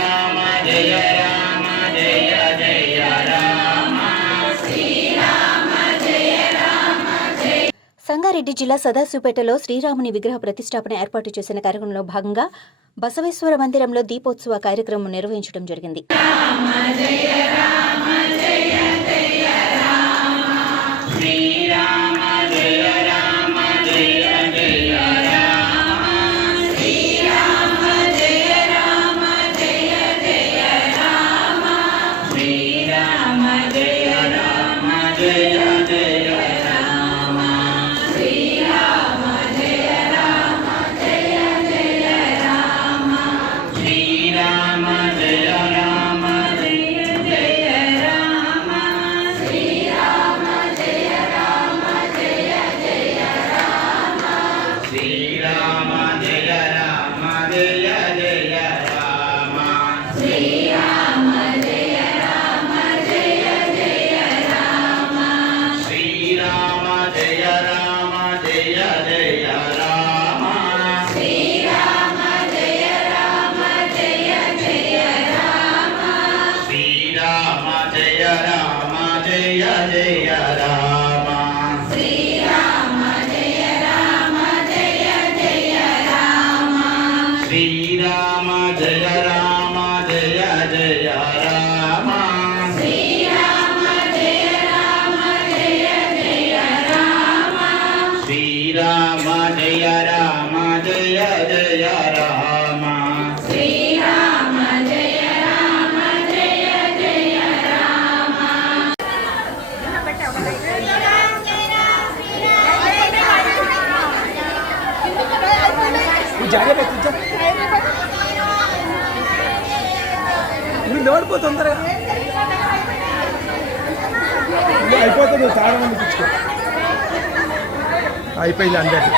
రామ జయ రామ జయ జయ రామ శ్రీరామ జయ రామ జయ. సంగారెడ్డి జిల్లా సదాశివపేటలో శ్రీరాముని విగ్రహ ప్రతిష్టాపన ఏర్పాటు చేసిన కార్యక్రమంలో భాగంగా బసవేశ్వర మందిరంలో దీపోత్సవ కార్యక్రమం నిర్వహించడం జరిగింది. రామ జయ రామ జయ జయ రామ శ్రీరామ జయ రామ జయ జయ రామ శ్రీరామ జయ రామ జయ జయ రామ శ్రీరామ జయ రామ జయ జయ రామ శ్రీరామ జయ రామ జయ జయ రామ శ్రీరామ జయ రామ జయ జయ రామ శ్రీరామ జయ రామ జయ జయ రామ శ్రీరామ జయ రామ జయ జయ రామ శ్రీరామ జయ రామ జయ జయ రామ శ్రీరామ జయ రామ జయ జయ రామ శ్రీరామ జయ రామ జయ జయ రామ శ్రీరామ జయ రామ జయ జయ రామ శ్రీరామ జయ రామ జయ జయ రామ శ్రీరామ జయ రామ జయ జయ రామ శ్రీరామ జయ రామ జయ జయ రామ శ్రీరామ జయ రామ జయ జయ రామ శ్రీరామ జయ రామ జయ జయ రామ. నిలబడిపో తొందరగా అయిపోతుంది. తాళం తెచ్చుకో అయిపోయింది అందరికీ.